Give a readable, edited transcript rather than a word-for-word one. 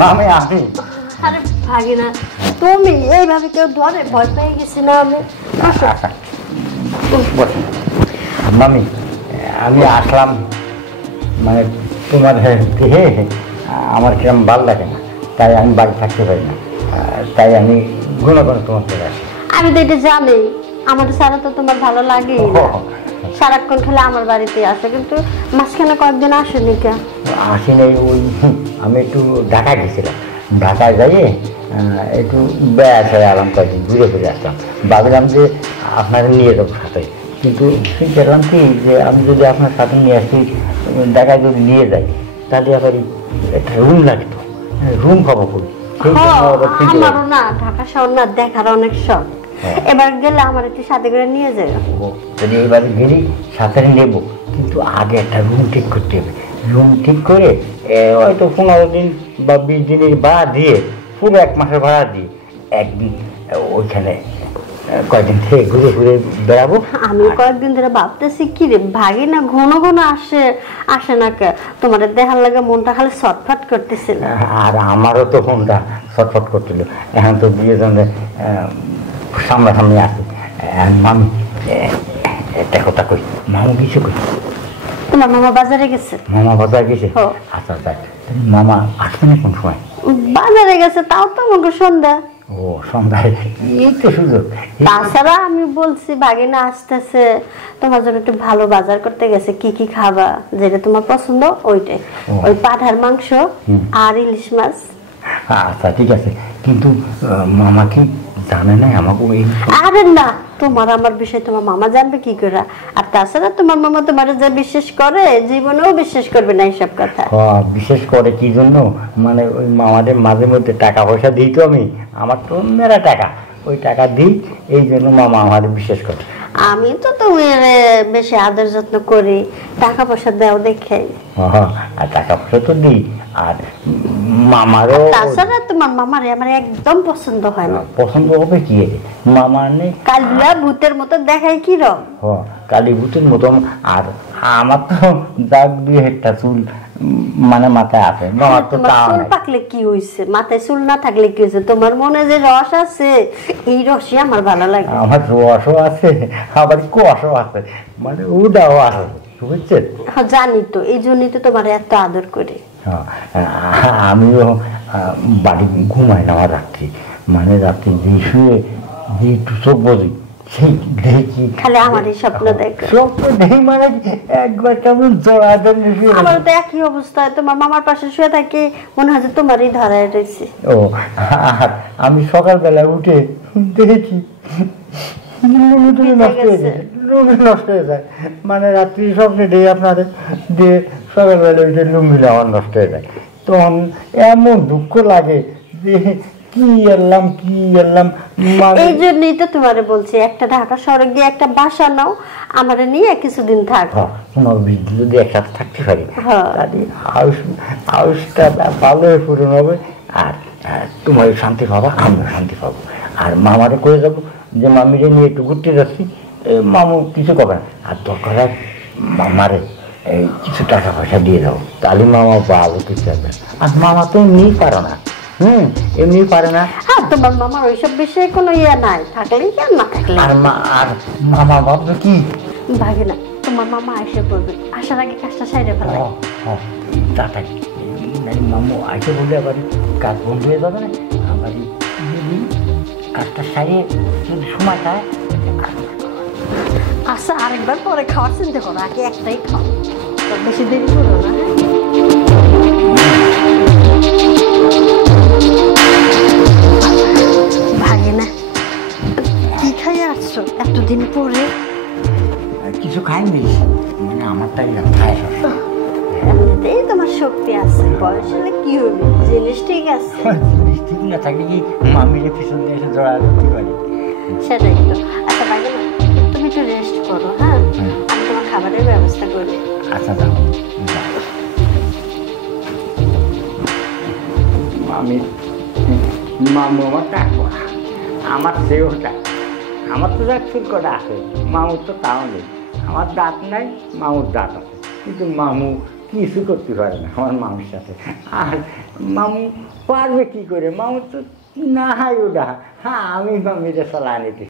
মামি আমি। আরে ভাগিনা তুমি এইভাবে কেউ ধরে ভয় পেয়ে গেছি না আমি। মামি আমি আসলাম মানে তোমার দেহে আমার কিরম ভালো লাগে না, তাই আমি বাড়ি থাকতে পারি না, তাই আমি ঘন ঘন তোমার চলে আসি। আমি তো এটা জানি আমার সারা তো তোমার ভালো লাগেই না, সারাক্ষণ খেলে আমার বাড়িতে আসে, কিন্তু মাঝখানে কয়েকদিন আসেনি কে? আসি নাই, ওই আমি একটু ঢাকায় গেছিলাম, ঢাকায় যাইয়ে একটু বেড়াতে আরাম কয়েকদিন ঘুরে ফিরে আসলাম, ভাবলাম যে আপনারা নিয়ে যাবো সাথে, কিন্তু দেখলাম কি যে আমি যদি আপনার সাথে নিয়ে আসি, ঢাকায় যদি নিয়ে যাই তাহলে আবার একটা রুম লাগতো, রুম পাবো করি। আমারও না ঢাকা শহর না দেখার অনেক শখ, এবার গেলে আমার একটু সাথে করে নিয়ে যাবে। যদি এবারে গেলি সাথে নেব, কিন্তু আগে একটা রুম ঠিক করতে হবে, রুম ঠিক করে হয়তো 15 দিন বা 20 দিনের ভাড়া দিয়ে, পুরো 1 মাসের ভাড়া দিয়ে একদিন ওইখানে কয়েকদিন থেকে ঘুরে ঘুরে বেড়াবো। আমি কয়েকদিন ধরে ভাবতেছি কি রে ভাগি না ঘন ঘন আসে না কে, তোমার দেখার লাগে মনটা খালি ছটফট করতেছিল। আর আমারও তো মনটা ছটফট করছিল, এখন তো দুজনের সামনাসামনি আসি। মামি একটা কথা কই, মামু কিছু কই? তোমার মামা বাজারে গেছে। মামা বাজার গেছে? আচ্ছা আচ্ছা, মামা আসবে না কোন সময়? বাজারে গেছে, তাও তো আমাকে সন্ধ্যা। ও সন্ধ্যায়, এই তো সুযোগ। তাছাড়া আমি বলছি ভাগিনা আসতেছে, তোমার জন্য একটু ভালো বাজার করতে গেছে, কি কি খাবা যেটা তোমার পছন্দ ওইটাই, ওই পাঠার মাংস আর ইলিশ মাছ। আচ্ছা ঠিক আছে, কিন্তু মামা কি জানে না আমাকে? আরে না, তোমার আমার বিষয় তোমার মামা জানবে কি করে? আর তাছাড়া তোমার মামা তোমার যা বিশ্বাস করে জীবনেও বিশ্বাস করবে না এইসব কথা। বিশেষ করে কি জন্য, মানে ওই মামাদের মাঝে মধ্যে টাকা পয়সা দিই তো আমি, আমার তো মেরা টাকা, ওই টাকা দিই, এই জন্য মামা আমাদের বিশ্বাস করে। আমি তো তোমার বেশি আদর যত্ন করি, টাকা পয়সা দেও দেখে। আর টাকা পয়সা তো দিই, আর মামারও। তাছাড়া তোমার মামারে আমার একদম পছন্দ হয় না। পছন্দ হবে কি, মামা নেই কালিয়া ভূতের মতো দেখায় কি রকম? কালী ভূতের মতো। আর আমার তো দাগ 2 চুল মানে মাথায় আছে, মামার তো চুল পাকলে কি হয়েছে, মাথায় চুল না থাকলে কি হয়েছে? তোমার মনে যে রস আছে, এই রসই আমার ভালো লাগে। আমার রসও আছে, আবার কুয়াশও আছে, মানে উদাও আছে, বুঝছেন? জানি তো, এই জন্যই তো তোমার এত আদর করে। আমিও বাড়ি ঘুমাই না আমার রাত্রি, মানে রাত্রি যে শুয়ে যে একটু চোখ বজি, সেই দেখি খালি আমারই স্বপ্ন দেখো। স্বপ্ন দেখি মানে একবার কেমন জড়া ধরে। আমার তো একই অবস্থা, তোমার মামার পাশে শুয়ে থাকি মনে হয় তোমারই ধরায় রয়েছে। ও আর আমি সকালবেলা উঠে দেখি নষ্ট হয়ে যায়, মানে রাত্রি স্বপ্নে দিয়ে আপনাদের দিয়ে সকালবেলা উঠে লুঙ্গিটা আমার নষ্ট হয়ে যায়, তখন এমন দুঃখ লাগে যে কি এলাম কি এলাম। এই জন্যই তো তোমারে বলছি একটা ঢাকা শহরে গিয়ে একটা বাসা নাও, আমার নিয়ে কিছুদিন থাকো। যদি একসাথে থাকতে পারি তাহলে হাউসটা ভালো হয়ে পূরণ হবে, আর তোমার শান্তি পাবো, আমিও শান্তি পাবো। আর মামারে করে যাবো যে মামিরে নিয়ে একটু ঘুরতে যাচ্ছি, মামু কিছু করবে না, আর দরকার মামারে এই কিছু টাকা পয়সা দিয়ে যাবো, তাহলে মামা ভালো কিছু আসবে। আর মামা তো এমনি পারে না, এমনি পারে না। হ্যাঁ, তোমার মামার ওইসব বিষয়ে কোনো ইয়ে নাই, থাকলেই কি আর না থাকলে। আর মামা ভাবতো কি ভাগে না, তোমার মামা এসে পড়বে, আসার আগে কাজটা সাইডে ফেলে। তাড়াতাড়ি মামু আইসে বললে আবার কাজ বন্ধ হয়ে যাবে না, আবার কাজটা সারিয়ে যদি সময় খায়। আচ্ছা, আরেকবার পরে খাওয়ার চিন্তা করো, আগে একটাই খাও, বেশি দেরি করো না। ভাগে না, কি খাই আসছো এতদিন পরে? কিছু খাইনি, মানে আমার তাই খায়। এমনিতেই তোমার শক্তি আছে, বয়স হলে কি হবে, জিনিস ঠিক আছে। জিনিস ঠিক না থাকলে কি মামির পিছন দিয়ে এসে জড়া করতে পারি? সেটাই তো। আচ্ছা ভাগে না, তুমি একটু রেস্ট করো, হ্যাঁ? আমি তোমার খাবারের ব্যবস্থা করি। আচ্ছা যাও। মামু আমার টাক করা, আমার সেও টাক, আমার তো যা চুল কটা আছে, মামুর তো তাও নেই। আমার দাঁত নাই, মামুর দাঁত আছে, কিন্তু মামু কিছু করতে পারে না আমার মামির সাথে। আর মামু পারবে কি করে, মামা তো না হয় ওটা, হ্যাঁ আমি মামিটা চালা নিতে